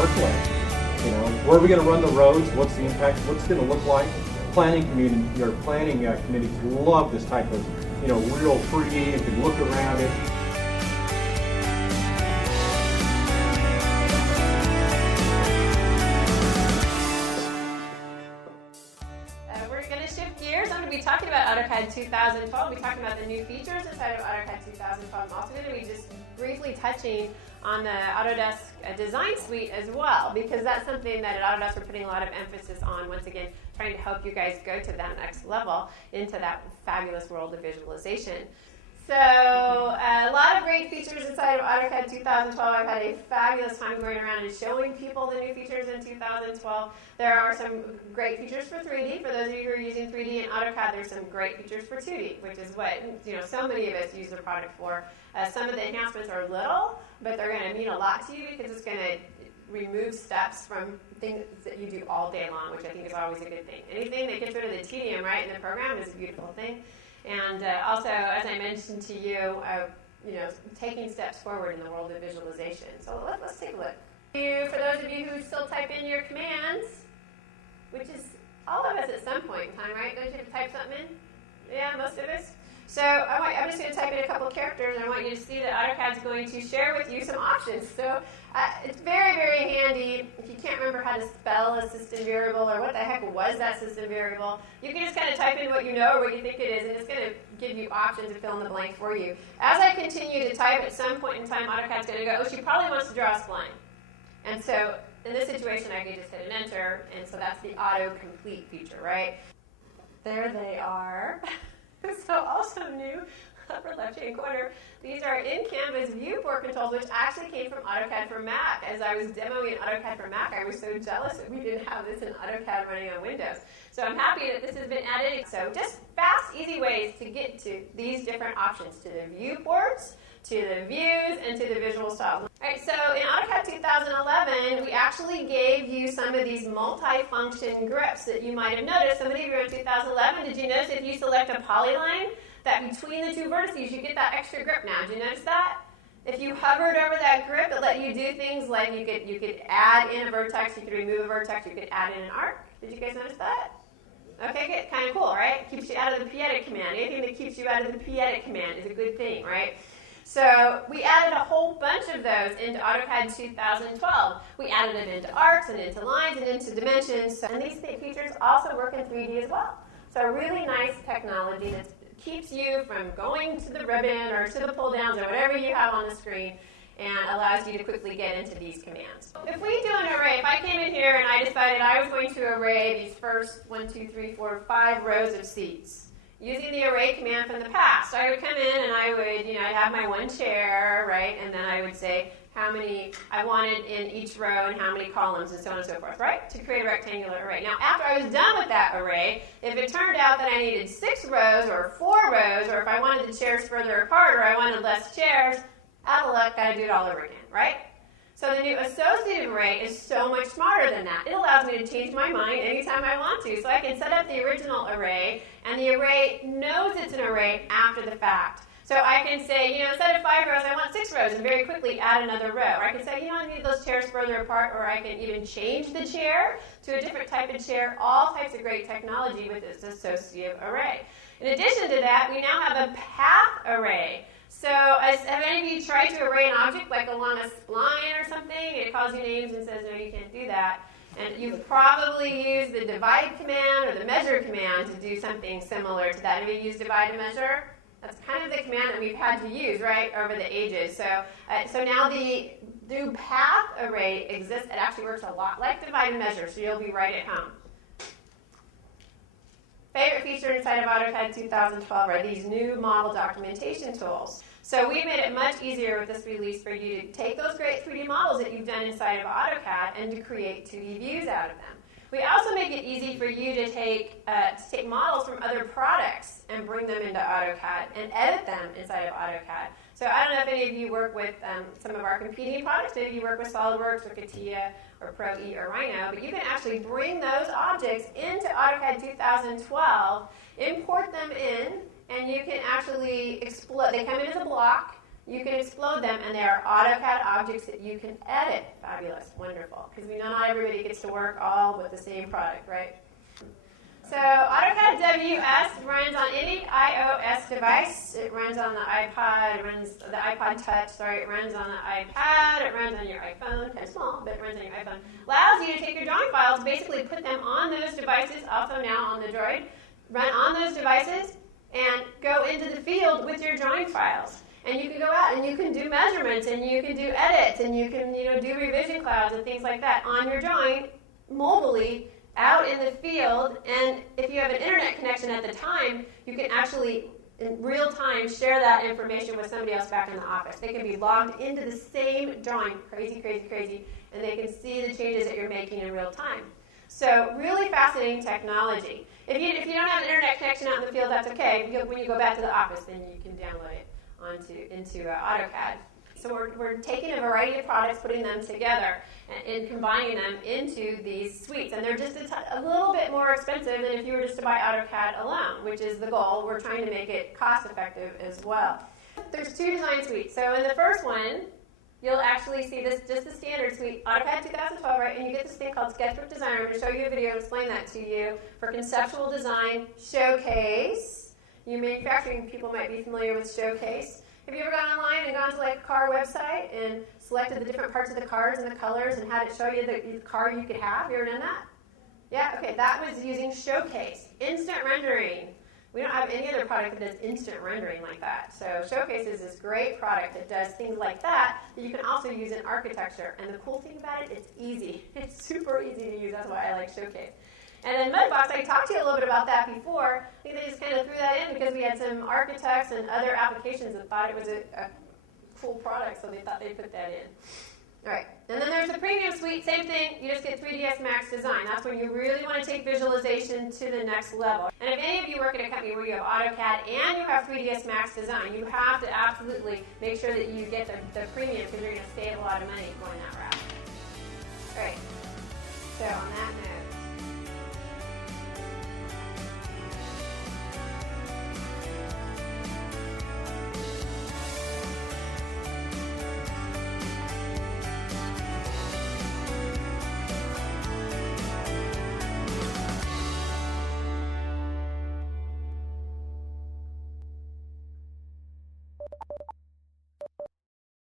parkway. You know, where are we going to run the roads? What's the impact? What's it going to look like? Planning committees love this type of, you know, real 3D. You can look around it. We're going to shift gears. I'm going to be talking about AutoCAD 2012. We'll be talking about the new features inside of AutoCAD 2012. I'm also going to be just briefly touching on the Autodesk design suite as well, because that's something that at Autodesk we're putting a lot of emphasis on, once again, trying to help you guys go to that next level into that fabulous world of visualization. So a lot of great features inside of AutoCAD 2012. I've had a fabulous time going around and showing people the new features in 2012. There are some great features for 3D. For those of you who are using 3D in AutoCAD, there's some great features for 2D, which is what, you know, so many of us use the product for. Some of the enhancements are little, but they're going to mean a lot to you because it's going to remove steps from things that you do all day long, which I think is always a good thing. Anything that gets rid of the tedium, right, in the program is a beautiful thing. And also, as I mentioned to you, you know, taking steps forward in the world of visualization. So let's take a look. For those of you who still type in your commands, which is all of us at some point in time, right? Don't you have to type something in? Yeah, most of us. So I'm just going to type in a couple of characters, and I want you to see that AutoCAD's going to share with you some options. So it's very, very handy. If you can't remember how to spell a system variable or what the heck was that system variable, you can just kind of type in what you know or what you think it is, and it's going to give you options to fill in the blank for you. As I continue to type, at some point in time, AutoCAD's going to go, oh, she probably wants to draw a spline. And so in this situation, I can just hit an enter, and so that's the auto-complete feature, right? There they are. So also new, upper left-hand corner, these are in-canvas viewport controls, which actually came from AutoCAD for Mac. As I was demoing AutoCAD for Mac, I was so jealous that we didn't have this in AutoCAD running on Windows. So I'm happy that this has been added. So just fast, easy ways to get to these different options, to the viewports, to the views, and to the visual styles. All right, so in AutoCAD 2011, we actually gave you some of these multi-function grips that you might have noticed. Some of you were in 2011. Did you notice if you select a polyline, that between the two vertices, you get that extra grip now? Did you notice that? If you hovered over that grip, it let you do things like you could add in a vertex, you could remove a vertex, you could add in an arc. Did you guys notice that? Okay, good. Kind of cool, right? Keeps you out of the p-edit command. Anything that keeps you out of the p-edit command is a good thing, right? So we added a whole bunch of those into AutoCAD 2012. We added them into arcs and into lines and into dimensions. And these features also work in 3D as well. So really nice technology that keeps you from going to the ribbon or to the pull downs or whatever you have on the screen and allows you to quickly get into these commands. If we do an array, if I came in here and I decided I was going to array these first 5 rows of seats, using the array command from the past, I would come in and I would, I'd have my one chair, right? And then I would say how many I wanted in each row and how many columns and so on and so forth, right? To create a rectangular array. Now, after I was done with that array, if it turned out that I needed 6 rows or 4 rows, or if I wanted the chairs further apart or I wanted less chairs, out of luck, got to do it all over again, right? So the new associative array is so much smarter than that. It allows me to change my mind anytime I want to. So I can set up the original array, and the array knows it's an array after the fact. So I can say, instead of 5 rows, I want 6 rows, and very quickly add another row. Or I can say, I need those chairs further apart, or I can even change the chair to a different type of chair. All types of great technology with this associative array. In addition to that, we now have a path array. So have any of you tried to array an object like along a spline or something? It calls you names and says, no, you can't do that. And you've probably used the divide command or the measure command to do something similar to that. Have you used divide and measure? That's kind of the command that we've had to use, right, over the ages. So now the new path array exists. It actually works a lot like divide and measure, so you'll be right at home. Favorite feature inside of AutoCAD 2012 are these new model documentation tools. So we made it much easier with this release for you to take those great 3D models that you've done inside of AutoCAD and to create 2D views out of them. We also make it easy for you to take models from other products and bring them into AutoCAD and edit them inside of AutoCAD. So I don't know if any of you work with some of our competing products. Maybe you work with SolidWorks or CATIA or Pro-E or Rhino, but you can actually bring those objects into AutoCAD 2012, import them in, and you can actually explode. They come in as a block. you can explode them, and they are AutoCAD objects that you can edit. Fabulous, wonderful, because we know not everybody gets to work all with the same product, right? So AutoCAD WS runs on any iOS device. It runs on the iPod, it runs the iPod Touch, it runs on the iPad, it runs on your iPhone, kind of small, but it runs on your iPhone. Allows you to take your drawing files, basically put them on those devices, also now on the Droid, run on those devices, and go into the field with your drawing files. And you can go out and you can do measurements, and you can do edits, and you can do revision clouds and things like that on your drawing, mobilely, out in the field. And if you have an internet connection at the time, you can actually, in real time, share that information with somebody else back in the office. They can be logged into the same drawing, crazy, crazy, crazy, and they can see the changes that you're making in real time. So really fascinating technology. If you don't have an internet connection out in the field, that's okay. When you go back to the office, then you can download it into AutoCAD. So we're taking a variety of products, putting them together, and combining them into these suites. And they're just a little bit more expensive than if you were just to buy AutoCAD alone, which is the goal. We're trying to make it cost-effective as well. There's 2 design suites. So in the first one, you'll actually see this, just the standard suite, AutoCAD 2012, right? And you get this thing called Sketchbook Designer. I'm going to show you a video to explain that to you for conceptual design showcase. You manufacturing people might be familiar with showcase. Have you ever gone online and gone to like a car website and selected the different parts of the cars and the colors and had it show you the car you could have? You ever done that? Yeah, okay, that was using Showcase. Instant rendering. We don't have any other product that does instant rendering like that. So Showcase is this great product that does things like that you can also use in architecture. And the cool thing about it, it's easy. It's super easy to use. That's why I like Showcase. And then Mudbox, I talked to you a little bit about that before. I think they just kind of threw that in because we had some architects and other applications that thought it was a cool product, so they thought they'd put that in. All right, and then there's the Premium Suite, same thing, you just get 3ds Max Design. That's when you really want to take visualization to the next level. And if any of you work at a company where you have AutoCAD and you have 3ds Max Design, you have to absolutely make sure that you get the Premium because you're going to save a lot of money going that route.